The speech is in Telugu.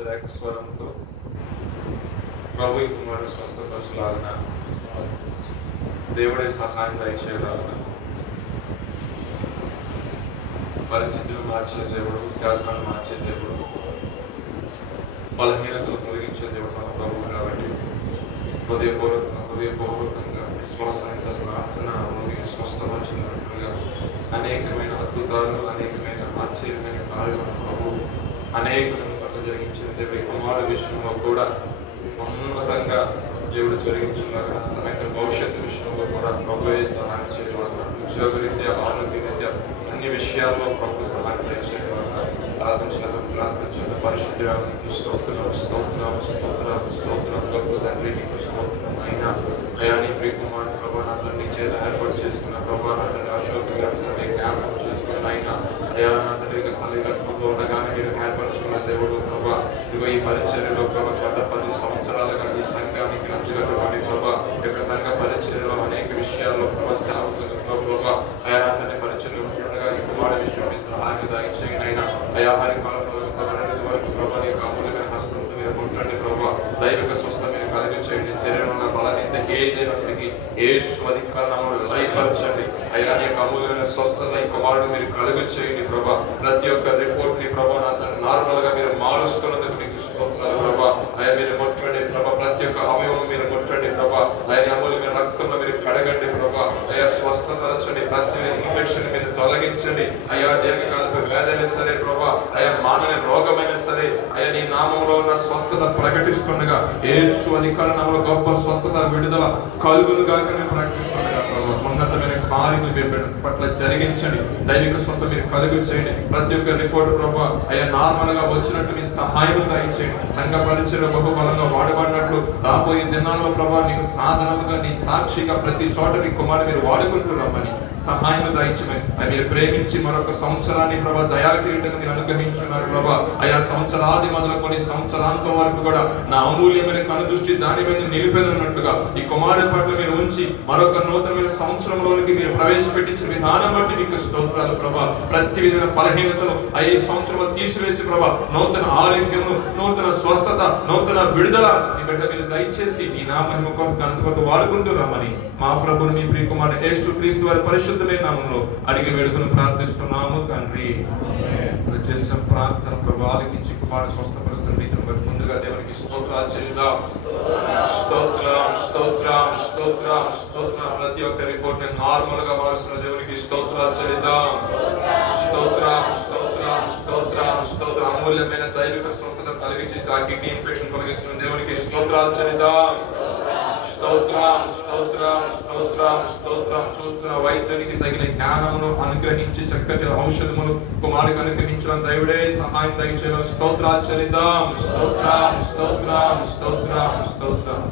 అందరూ ఏక స్వరంతో ప్రభు కుమారుడు స్వస్థపరచులాగన దేవుడే సహాయం దయచేయలాగన పరిస్థితులు మార్చే దేవుడు, శాసనాలు మార్చే దేవుడు, బలహీనతలు తొలగించే దేవుడు మన ప్రభువు కాబట్టి హృదయపూర్వకంగా విశ్వాసంగా ప్రార్థన స్వస్థపరచున్నట్లుగా అనేకమైన అద్భుతాలు, అనేకమైన ఆశ్చర్యమైన కార్యాలను ప్రభు అనేకమైన పట్ల జరిగించిన దేవుడి కుమారుడు విషయంలో కూడా ఉన్నతంగా దేవుడు జరిగించున్నాగా తన యొక్క భవిష్యత్తు విషయంలో కూడా ప్రభువే సహాయం చేయగలగా, ఉద్యోగరీత్యా, ఆరోగ్యరీత్యా అన్ని విషయాల్లో ప్రభు సహాయం చేయగలగా ప్రార్థించిన పరిశుద్ధానికి స్తోత్రం ప్రభు తండ్రి నీకు స్తోత్రం అయినా అయాని ప్రియకుమారుడు ప్రభు నా తండ్రి చేత ఏర్పాటు చేసుకున్న ప్రభు నా తండ్రి అశోక వ్యవసాయ జ్ఞాపకం చేసుకున్న అయినా అయా నా తండ్రి తల్లిదండ్రులతో ఉండగానే మీరు ఏర్పరచుకున్న దేవుడు ప్రభా ఇదిగో ఈ పరిచర్యలో ప్రభు గత 10 సంవత్సరాలుగా ఈ సంఘానికి నచ్చగటువంటి ప్రభా యొక్క సంఘ పరిచర్యలో అనేక విషయాల్లో సేవకులు ప్రభా అయా నా తండ్రి పరిచర్యలు ఉండగా ఈ కుమారుడు విషయం సహాయం దాయించైనా అయా హరి కాలంలో వరకు ప్రభా నీకు అమూల్యమైన హస్తంతో మీరు ముట్టండి ప్రభా దైవిక స్వస్థ మీరు కలిగించండి, శరీరంలో బలాన్ని ఏదైనప్పటికీ యేసు అధికారంలో లయపరచండి అయా నీ యొక్క అమూల్యమైన స్వస్థత ఈ కుమారుడు మీరు కలుగచేయండి ప్రభా. ప్రతి ఒక్క రిపోర్ట్ ని ప్రభా నార్మల్ గా మీరు మారుస్తున్నందుకు మీకు స్తోత్రాలు ప్రభా. అయా మీరు ముట్టండి ప్రభా, ప్రతి ఒక్క అవయవం మీరు ముట్టండి ప్రభా. ఆయన అమూల్యమైన రక్తంలో మీరు కడగండి ప్రభా. అయా స్వస్థతరచండి, ప్రతి ఇన్ఫెక్షన్ మీరు తొలగించండి అయా. దీర్ఘకాలపు వ్యాధైనా సరే ప్రభా, అయా మానని రోగమైనా సరే అయా నీ నామంలో ఉన్న స్వస్థత ప్రకటిస్తుండగా యేసు అధికారంలో గొప్ప స్వస్థత విడుదల కలుగులుగా ప్రకటిస్తుండగా ప్రభా ఉన్నతమైన కార్యములు మీరు పట్ల జరిగించండి, దైవిక స్వస్థ మీరు కలుగు చేయండి. ప్రతి ఒక్క రిపోర్ట్ ప్రభా అయా నార్మల్ గా వచ్చినట్టు మీ సహాయం దయచేయండి. సంఘ పరిచయ బహుబలంగా వాడబడినట్లు రాబోయే దినాల్లో ప్రభా నీకు సాధనముగా నీ సాక్షిగా ప్రతి చోట నీ కుమారుడు మీరు వాడుకుంటున్నామని సహాయం దయచేయమని మీరు ప్రేమించి మరొక సంవత్సరాన్ని ప్రభా దయాకిరీటంగా మీరు అనుగ్రహించున్నారు ప్రభా. అయా సంవత్సరాది మొదలుకొని సంవత్సరాంతం వరకు కూడా నా అమూల్యమైన కనుదృష్టి దాని మీద నిలిపేదన్నట్లుగా ఈ కుమారుడి పట్ల మీరు ఉంచి మరొక నూతనమైన సంవత్సరంలోనికి మీరు ప్రవేశపెట్టించిన విధానం బట్టి మీకు స్తోత్రాలు ప్రభా. ప్రతి విధమైన బలహీనతలు అయ్యే సంవత్సరంలో తీసివేసి ప్రభా నూతన ఆరోగ్యము, నూతన స్వస్థత, నూతన విడుదల ఈ బిడ్డ మీరు దయచేసి ఈ నామము కొరకు వాడుకుంటున్నామని మా ప్రభుని మీ ప్రియ కుమారుడు యేసు క్రీస్తు వారి పరిశుద్ధమైన నామములో అడిగి వేడుకొని ప్రార్థిస్తున్నాము తండ్రి. చేసిన ప్రార్థన ప్రభు ఆలకించి కుమారుడు స్వస్థపరుస్తున్న రీతిని బట్టి ముందుగా దేవునికి స్తోత్రాలు చెల్లిద్దాం. స్తోత్రం స్తోత్రం స్తోత్రం స్తోత్రం. ప్రతి ఒక్క రిపోర్ట్ నార్మల్ గా మారుస్తున్న దేవునికి స్తోత్రాలు చెల్లిద్దాం. స్తోత్రం స్తోత్రం స్తోత్రం స్తోత్రం. అమూల్యమైన దైవిక స్వస్థత కలిగించేసి ఆ కిడ్నీ ఇన్ఫెక్షన్ కలిగిస్తున్న దేవునికి స్తోత్రాలు చెల్లిద్దాం. స్తోత్రం స్తోత్రం స్తోత్రం స్తోత్రం. చూస్తున్న వైద్యునికి తగిన జ్ఞానమును అనుగ్రహించి చక్కటి ఔషధమును కుమారుడికి అనుగ్రహించడం దేవుడే సహాయం దయచేయడం స్తోత్రాలు చెల్లిద్దాం. స్తోత్రం స్తోత్రం స్తోత్రం స్తోత్రం.